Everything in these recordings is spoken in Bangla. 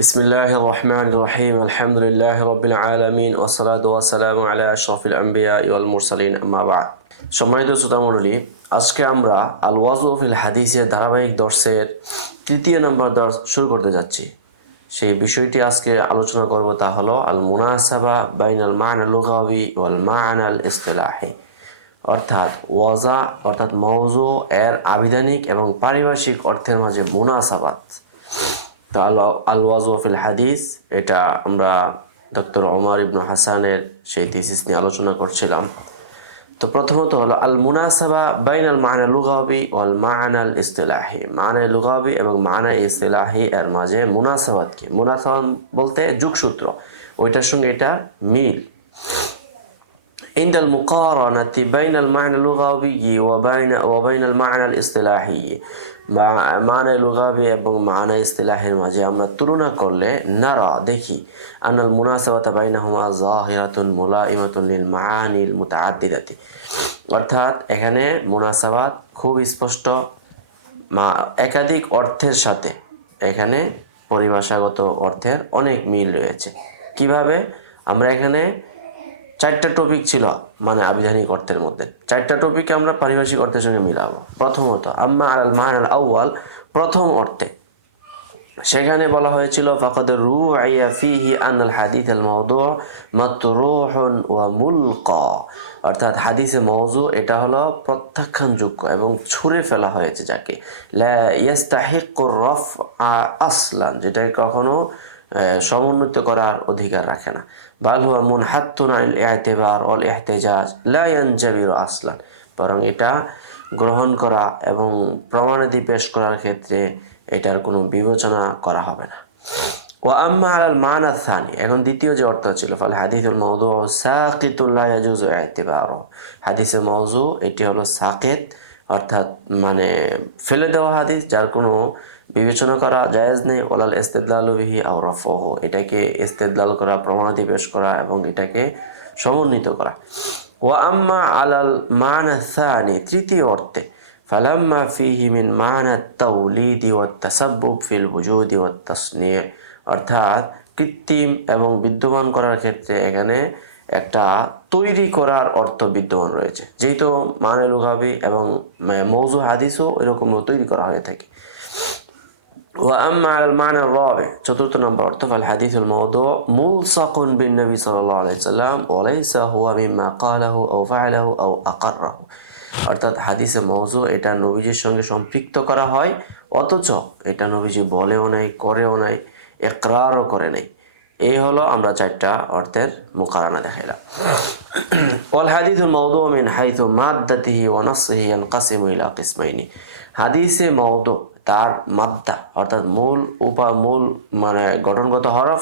বিসমিল্লাহির রহমানির রহিম আলহামদুলিল্লাহি রাব্বিল আলামিন ওয়াসসালাতু ওয়াসসালামু আলা আশরাফিল আমবিয়া ওয়াল মুরসালিন আম্মা বা'দ। সম্মানিত শ্রোতামণ্ডলী, আজকে আমরা আল ওয়াজু ফিল হাদিসের ধারাবাহিক দর্শের তৃতীয় নম্বর দর্শ শুরু করতে যাচ্ছি। সেই বিষয়টি আজকে আলোচনা করব, তা হলো আল মুনাসাবা বাইনাল মা'না লুগাবি ওয়াল মা'না আল ইসতিলাহি, অর্থাৎ ওয়াজা অর্থাৎ মওজু এর আবিধানিক এবং পারিভাষিক অর্থের মাঝে মুনাসাবাত। তো আল ওয়াজু ফিল হাদিস, এটা আমরা ডক্টর ওমর ইবনে হাসানের সেই থিসিস নিয়ে আলোচনা করছিলাম। তো প্রথমত হলো আল মুনাসাবা বাইনাল মা'না লুগাবি ওয়াল মা'না আল ইসতিলাহি, মা'না লুগাবি এবং মা'না ইসতিলাহি এর মাঝে মুনাসাবাত কি? মুনাসাবাত বলতে যোগসূত্র, ওইটার সঙ্গে এটা মিল। ইনদাল মুকারানাতি বাইনাল মা'না লুগাবি ওয়া বাইনাল মা'না আল ইসতিলাহি, মা'না লুগাবি এবং মা'না ইসতিলাহের মাঝে আমরা তুলনা করলে নারা দেখি আনাল মুনাসাবাতা বাইনাহুমা যাহিরাতুন মুলাইমাতুন লিল মাআনিল মুতাআদ্দিদাতি, অর্থাৎ এখানে মুনাসাবাত খুব স্পষ্ট, একাধিক অর্থের সাথে এখানে পরিভাষাগত অর্থের অনেক মিল রয়েছে। কিভাবে? আমরা এখানে চারটা টপিক ছিল, মানে আবিধানিক অর্থের মধ্যে চারটা টপিকে আমরা পারিভাষিক অর্থের সঙ্গে মিলাবো। প্রথমত আম্মা আল মা'নাল আউয়াল, প্রথম অর্থে সেখানে বলা হয়েছিল ফাকাদ রু'ইয়া ফিহি আনাল হাদিস আল মাওদু' মাতরুহুন ওয়া মুলকা, অর্থাৎ হাদিসে মওযু এটা হলো প্রত্যাখ্যানযোগ্য এবং ছুঁড়ে ফেলা হয়েছে, যাকে লা ইয়াস্তাহিকুর রাফআ আসলান, যেটাকে কখনো সমুন্নত করার অধিকার রাখে না। বাল হুয়া মুনহাত্তুন আনিল ইতিবার ওয়াল ইহতিজাজ লা ইয়ানজাবিরু আসলান, বরং এটা গ্রহণ করা এবং প্রমাণাদি পেশ করার ক্ষেত্রে এটার কোনো বিবেচনা করা হবে না। ওয়া আম্মা আলাল মা'না সানি, এখন দ্বিতীয় যে অর্থ ছিল ফাল হাদিসুল মাওদু' সাকিতুন লা ইয়াজুজু ইতিবারু, হাদিসে মওযু এটি হলো সাকিত, অর্থাৎ মানে ফেলে দেওয়া হাদিস, যার কোনো বিবেচনা করা জায়েজ নেই। ওয়ালাল ইস্তিদলালু বিহি আও রাফউহু, এটাকে ইস্তিদলাল করা, প্রমাণাদি পেশ করা এবং এটাকে সমন্বিত করা। ওয়া আম্মা আলাল মা'না সানি, তৃতীয় অর্থে ফালাম্মা ফিহি মিন মা'না তাওলিদি ওয়াত তাসাব্বুব ফিল বুজুদি ওয়াত তাসনি', অর্থাৎ কৃত্রিম এবং বিদ্যমান করার ক্ষেত্রে এখানে একটা তৈরি করার অর্থ বিদ্যমান রয়েছে, যেহেতু মা'না লুগাবি এবং মওযু হাদিসও এরকম তৈরি করা হয়ে থাকে। ওয়া আম্মা আল মা'না রাবি, চতুর্থ নম্বর অর্থ ফাল হাদিসুল মাওদু' মুলসাকুন বিন নবী সাল্লাল্লাহু আলাইহি সাল্লাম ওয়া লাইসা হুয়া মিম্মা ক্বালাহু আও ফাআলাহু আও আকাররাহু, অর্থাৎ হাদিসে মওযু এটা নবীজির সঙ্গে সম্পৃক্ত করা হয়, অথচ এটা নবীজি বলেও নাই, করেও নাই, ইকরারও করে নাই। এই হলো আমরা চারটা অর্থের মুকারানা দেখাইলাম। ওয়াল হাদিসুল মাওদু' মিন হাইথু মাদ্দাতিহি ওয়া নাসসিহি ইয়ানকাসিমু ইলা কিসমাইনি, হাদিসে মাওদু' তার মাদ্দা অর্থাৎ মূল মানে গঠনগত হরফ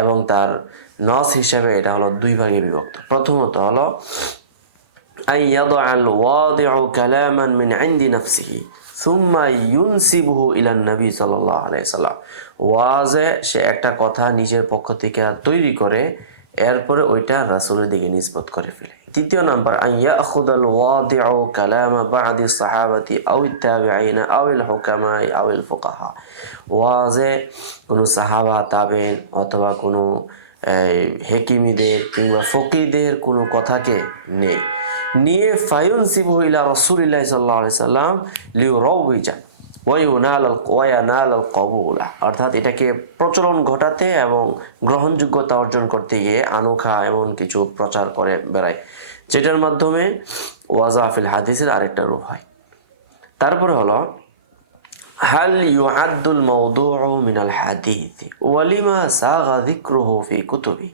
এবং তার নস হিসাবে এটা হলো দুই ভাগে বিভক্ত। প্রথমত হলো আন ইয়াদআল ওয়াদিউ কালামান মিন ইনদি নাফসিহি সুম্মা ইউনসিবুহু ইলা নবী সাল্লাল্লাহু আলাইহি সাল্লাম, ওয়াজে সে একটা কথা নিজের পক্ষ থেকে তৈরি করে এরপরে ওইটা রাসূলের দিকে নিসবত করে ফেলে। তৃতীয় নাম্বার আন ইয়াখুদাল ওয়াদিউ কালামা বা'দি সাহাবাতি আও তাবিঈনা আও আল হুকামা আও আল ফুকাহা, ওয়াজে কোনো সাহাবা, তাবেঈন অথবা কোনো হেকিমিদের কিংবা ফকিহদের কোনো কথাকে নিয়ে ফায়ুনসিবুহু ইলা রাসূলিল্লাহি সাল্লাল্লাহু আলাইহি সাল্লাম লিউরাউইজা ওয়া ইয়ানাল আল কবুলা, অর্থাৎ এটাকে প্রচলন ঘটাতে এবং গ্রহণযোগ্যতা অর্জন করতে গিয়ে আনোখা এমন কিছু প্রচার করে বেড়ায়, যেটার মাধ্যমে ওয়াজা ফিল হাদিসের আরেকটা রূপ হয়। তারপরে হলো হাল ইউআদ্দুল মাওদু'উ মিনাল হাদিস ওয়া লিমা সাগা যিকরুহু ফি কুতুবি,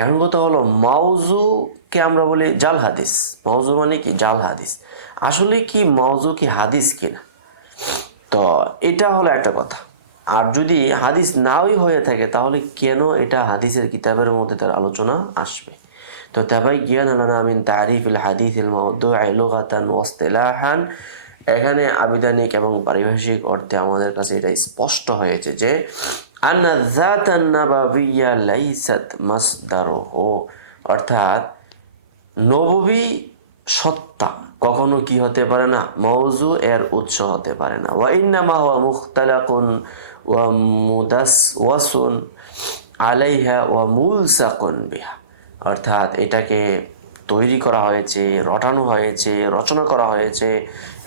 এখন কথা হলো মাওযুকে আমরা বলি জাল হাদিস, মাওযু মানে কি? জাল হাদিস। আসলে কি মাওযু কি হাদিস কিনা? তো এটা হলো একটা কথা। আর যদি হাদিস নাওই হয়ে থাকে তাহলে কেন এটা হাদিসের কিতাবের মধ্যে তার আলোচনা আসবে? তো তাবাইয়ানা লানা মিন তারিফিল হাদিসিল মাওদু'i লুগাতান ওয়া ইসতিলাহান, এখানে আবিধানিক এবং পারিভাষিক অর্থে আমাদের কাছে এটা স্পষ্ট হয়েছে যে আন্না যাতান নাবাবিয়্যা লাইসাত মাসদারুহু, অর্থাৎ নববী সত্তা কখনো কি হতে পারে না, মওজু এর উৎস হতে পারে না। ওয়া ইন্নামা হুয়া মুখতালাকুন ওয়া মুদাসওয়াসুন আলাইহা ওয়া মুলসাকুন বিহা, অর্থাৎ এটাকে তৈরি করা হয়েছে, রটানো হয়েছে, রচনা করা হয়েছে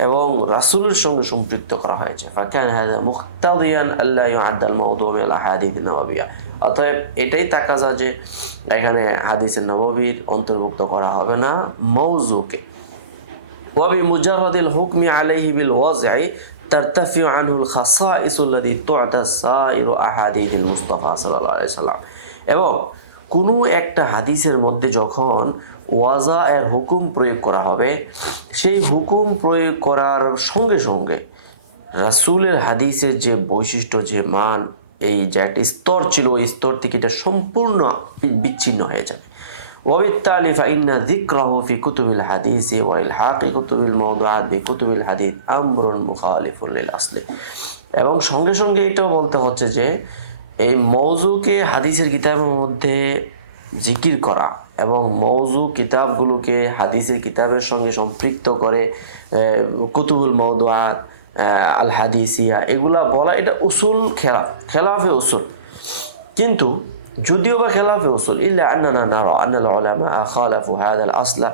এবং রাসূলের সঙ্গে সম্পৃক্ত করা হয়েছে। ফাকান হাযা মুক্তাদিয়ান আল্লা ইউআদ্দাল মাওদু মিন আল আহাদিথ নাবাবিয়া, অতএব এটাই তাকাজা যে এখানে হাদিসে নববীর অন্তর্ভুক্ত করা হবে না মওজুকে। ওয়া বিমুজাররাদিল হুকমি আলাইহি বিল ওয়াজ'i তারতাফিউ আনহুল খাসাইসুল লাতী তু'তা সাইরু আহাদিথিল মুস্তাফা সাল্লাল্লাহু আলাইহি সাল্লাম, এবং কোনো একটা হাদিসের মধ্যে যখন ওয়াজা এর হুকুম প্রয়োগ করা হবে, সেই হুকুম প্রয়োগ করার সঙ্গে সঙ্গে রাসূলের হাদিসের যে বৈশিষ্ট্য, যে মান, এই যে একটা স্তর ছিল, ওই স্তর থেকে এটা সম্পূর্ণ বিচ্ছিন্ন হয়ে যাবে। وبالتالي فإن ذكره في كتب الحديث وإلحاق كتب الموضوعات بكتب الحديث أمر مخالف للأصل, এবং সঙ্গে সঙ্গে এটাও বলতে হচ্ছে যে এই মওজুকে হাদিসের কিতাবের মধ্যে জিকির করা এবং মওজু কিতাবগুলোকে হাদিসের কিতাবের সঙ্গে সম্পৃক্ত করে কুতুবুল মাওদুআত, আল হাদিসিয়া, এগুলা বলা এটা উসুল খেলাফে উসুল। কিন্তু যদিও বা খেলাফে উসুল, ইল্লা আন্নানা নারা আন্নাল উলামা খালাফু হাযাল আসলা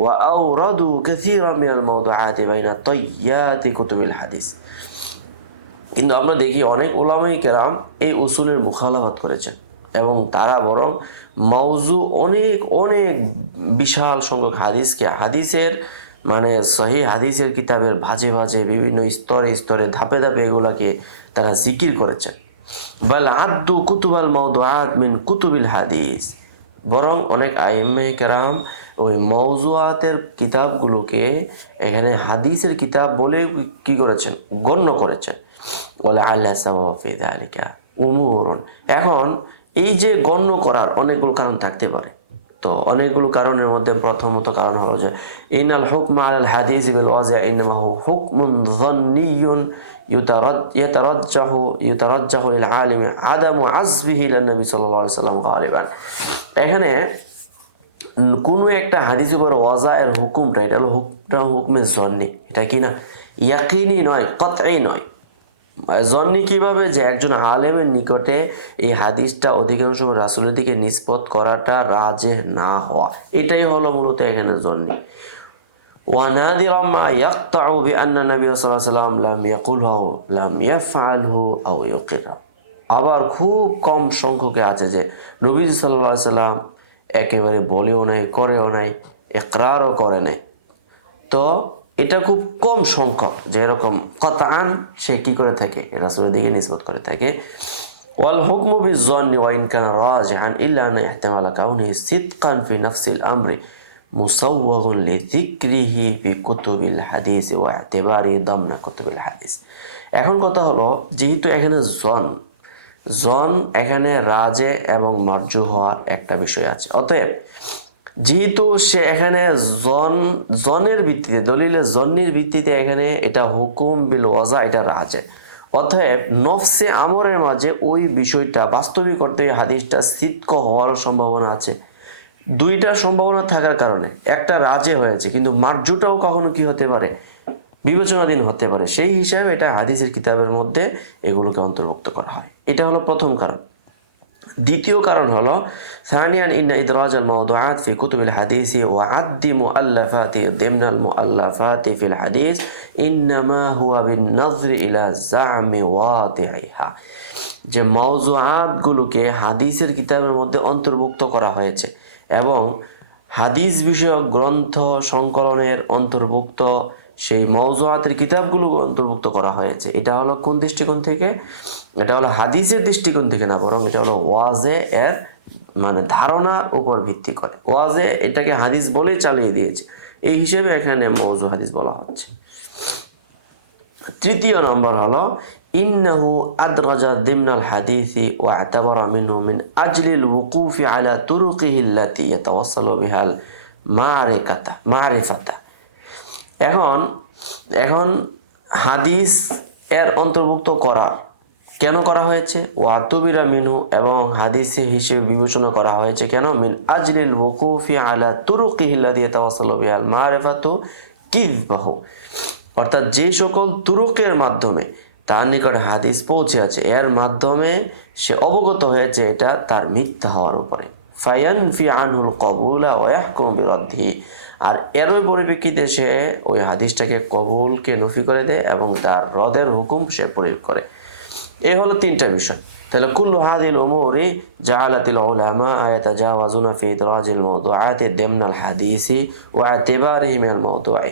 ওয়া আওরাদু কাসীরাম মিনাল মাওদুআতি বাইনা তাইয়াতি কুতুবিল হাদিস, কিন্তু আমরা দেখি অনেক উলামায়ে কেরাম এই উসুলের মুখালাফাত করেছেন এবং তারা বরং মওজু অনেক অনেক বিশাল সংখ্যক হাদিসকে, হাদিসের মানে সহিহ হাদিসের কিতাবের ভাজে ভাজে বিভিন্ন স্তরে স্তরে ধাপে ধাপে এগুলাকে তারা জিকির করেছেন। বাল আদ্দু কুতুবাল মাওদুআত মিন কুতুবিল হাদিস, বরং অনেক আইম্মে কেরাম ওই মওজুআতের কিতাবগুলোকে এখানে হাদিসের কিতাব বলে কি করেছেন, গণ্য করেছেন। বলে আল্লাহ সাওয়া ফি যালিকা উমুরুন, এখন এই যে গণ্য করার অনেকগুলো কারণ থাকতে পারে। তো অনেকগুলো কারণের মধ্যে প্রথমত কারণ হলো যে ইনাল হুকমা আলাল হাদিস বিল ওয়াজি' ইনমা হু হুকমুন যান্নিয়ুন ইউতারাজ্জাহু লিল আলিমি আদামু আযবিহি ইলা নবী সাল্লাল্লাহু আলাইহি সাল্লাম গালিবান। এখানে কোনো একটা হাদিসের উপর ওয়াজা এর হুকুমটা, এটা হলো হুকমে জন্নি, এটা কি না ইয়াকিনি নয়, কতই নয়। জন্নি কিভাবে, যে একজন আলেমের নিকটে এই হাদিসটা অধিকাংশ রাসূলের দিকে নিসবত করাটা রাজেহ না হওয়া, এটাই হলো মূলত এখানে জন্নি। ওয়ানাদিরা মা ইয়াকতাউ বিআন্না নবী সাল্লাল্লাহু আলাইহি ওয়াসাল্লাম লাম ইয়াকুলহু লাম ইয়াফআলহু আও ইউকিরহু, আবার খুব কম সংখ্যকে আছে যে নবী সাল্লাল্লাহু আলাইহি ওয়াসাল্লাম একেবারে বলেও নাই, করেও নাই, ইকরারও করে নাই। তো এটা খুব কম সংখ্যক যে এরকম কতআন সে কি করে থাকে, রাসূলের দিকে নিসবত করে থাকে। ওয়াল হুকমু বিয-যন্নি ওয়া ইন কানা রাজিহান ইল্লা আন ইহতিমালা কাউনিহি সিদকান ফি নাফসিল আমরি মুসাওওয়াগুন লিযিকরিহি ফি কুতুবিল হাদিস ওয়া ইতিবারি দামনা কুতুবিল হাদিস। এখন কথা হলো, যেহেতু এখানে জন এখানে রাজে এবং মারজু হওয়ার একটা বিষয় আছে, অতএব যেহেতু সে এখানে জনের ভিত্তিতে, দলিলের জন্নির ভিত্তিতে এখানে এটা হুকুম বিল ওয়াজা, এটা রাজে, অতএব নফসে আমরের মাঝে ওই বিষয়টা বাস্তবিক করতে হাদিসটা সিদক হওয়ার সম্ভাবনা আছে। দুইটা সম্ভাবনা থাকার কারণে একটা রাজে হয়েছে, কিন্তু মারজুটাও কখনো কি হতে পারে, বিবেচনাধীন হতে পারে। সেই হিসাবে এটা হাদিসের কিতাবের মধ্যে এগুলোকে অন্তর্ভুক্ত করা হয়। এটা হলো প্রথম কারণ। দ্বিতীয় কারণ হলো সানিয়ান ইন্না ইদরাজাল মাওদুআত ফি কুতুবিল হাদিস ওয়া আদ্দি মুআল্লাফাতি দিমনাল মুআল্লাফাতি ফিল হাদিস ইন্নামা হুয়া বিন নাযরি ইলা জা'মি ওয়াদি'iহা, যে মাওজুআতগুলোকে হাদিসের কিতাবের মধ্যে অন্তর্ভুক্ত করা হয়েছে এবং হাদিস বিষয়ক গ্রন্থ সংকলনের অন্তর্ভুক্ত সেই মওজুআতের কিতাবগুলো অন্তর্ভুক্ত করা হয়েছে, এটা হলো কোন দৃষ্টিকোণ থেকে, এটা হলো হাদিসের দৃষ্টিকোণ থেকে না, বরং এটা হলো ওয়াজে এর মানে ধারণার উপর ভিত্তি করে। ওয়াজে এটাকে হাদিস বলেই চালিয়ে দিয়েছে, এই হিসেবে এখানে মওজু হাদিস বলা হচ্ছে। তৃতীয় নম্বর হলো ইন্নাহু আদরাজা দিমনাল হাদিসি ওয়া আতাবারা মিনহু মিন আজলিল ওয়ুকুফি আলা তুরুকিহি আল্লাতী ইয়াতাওয়াসসালু বিহাল মারিফাতা। এখন হাদিস এর অন্তর্ভুক্ত করার কেন করা হয়েছে? ওয়াতুবিরা মিনহু, এবং হাদিসে হিসেবে বিবেচনা করা হয়েছে কেন? মিন আজলিল ওকুফি আলা তুরুকিহি আল্লাতী ইয়াতাওয়াসালু বিহাল মারিফাতু কিযবাহু, অর্থাৎ যে সকল তুরুকের মাধ্যমে তার নিকট হাদিস পৌঁছে আছে, এর মাধ্যমে সে অবগত হয়েছে এটা তার মিথ্যা হওয়ার উপরে। ফায়ানফি আনহুল কবুলা ওয়া ইয়াহকুমু বিরাদ্দিহি, আর এরই পরিপ্রেক্ষিতে সে ওই হাদিসটাকে কবুলকে নফি করে দেয় এবং তার রদের হুকুম সে প্রয়োগ করে। এই হলো তিনটা বিষয়। তাহলে কুল্লু হাযিল উমুরি জাআলাতিল উলামা ইয়াতাজাওয়াজুনা ফি ইদরাজিল মাওদুআতি দিমনাল হাদিসি ওয়া ইতিবারিহি মিনাল মাওদুআই।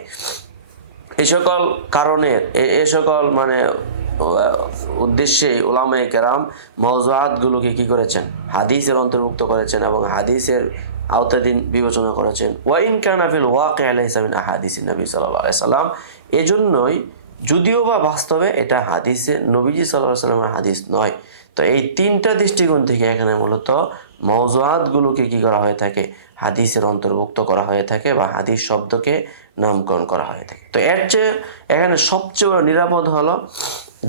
এই সকল কারণের এই সকল উদ্দেশ্যে উলামায়ে কেরাম মাওজুআতগুলোকে কি করেছেন? হাদিসের অন্তর্ভুক্ত করেছেন এবং হাদিসের আওতাধীন বিবেচনা করেছেন। ওয়া ইন কানা ফিল ওয়াকিআ লাইসা মিন আহাদিসিন নবী সাল্লাল্লাহু আলাইহি সাল্লাম, এজন্যই যদিও বা বাস্তবে এটা হাদিসে নবীজি সাল্লাল্লাহু আলাইহি সাল্লামের হাদিস নয়। তো এই তিনটা দৃষ্টিকোণ থেকে এখানে মূলত মাওজুআতগুলোকে কি করা হয়ে থাকে? হাদিসের অন্তর্ভুক্ত করা হয়ে থাকে বা হাদিস শব্দকে নামকরণ করা হয়ে থাকে। তো এর চেয়ে এখানে সবচেয়ে বড় নিরাপদ হলো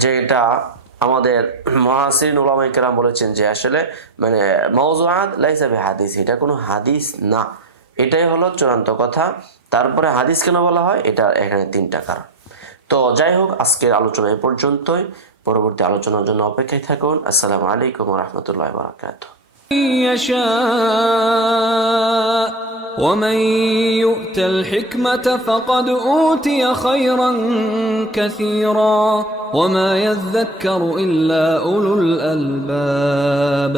যে এটা আমাদের মুহাসসিরিন উলামায়ে কেরাম বলেছেন যে আসলে মাওজুআত লাইসা বিহাদিস, এটা কোনো হাদিস না, এটাই হলো চূড়ান্ত কথা। তারপরে হাদিস কেন বলা হয়? এটা এখানে তিনটা কারণ। তো যাই হোক, আজকের আলোচনা এ পর্যন্তই। পরবর্তী আলোচনার জন্য অপেক্ষায় থাকুন। আসসালামু আলাইকুম ওয়া রাহমাতুল্লাহি ওয়া বারাকাতুহু। ومن يؤت الحكمة فقد أوتي خيرا كثيرا وما يذكر إلا أولو الألباب.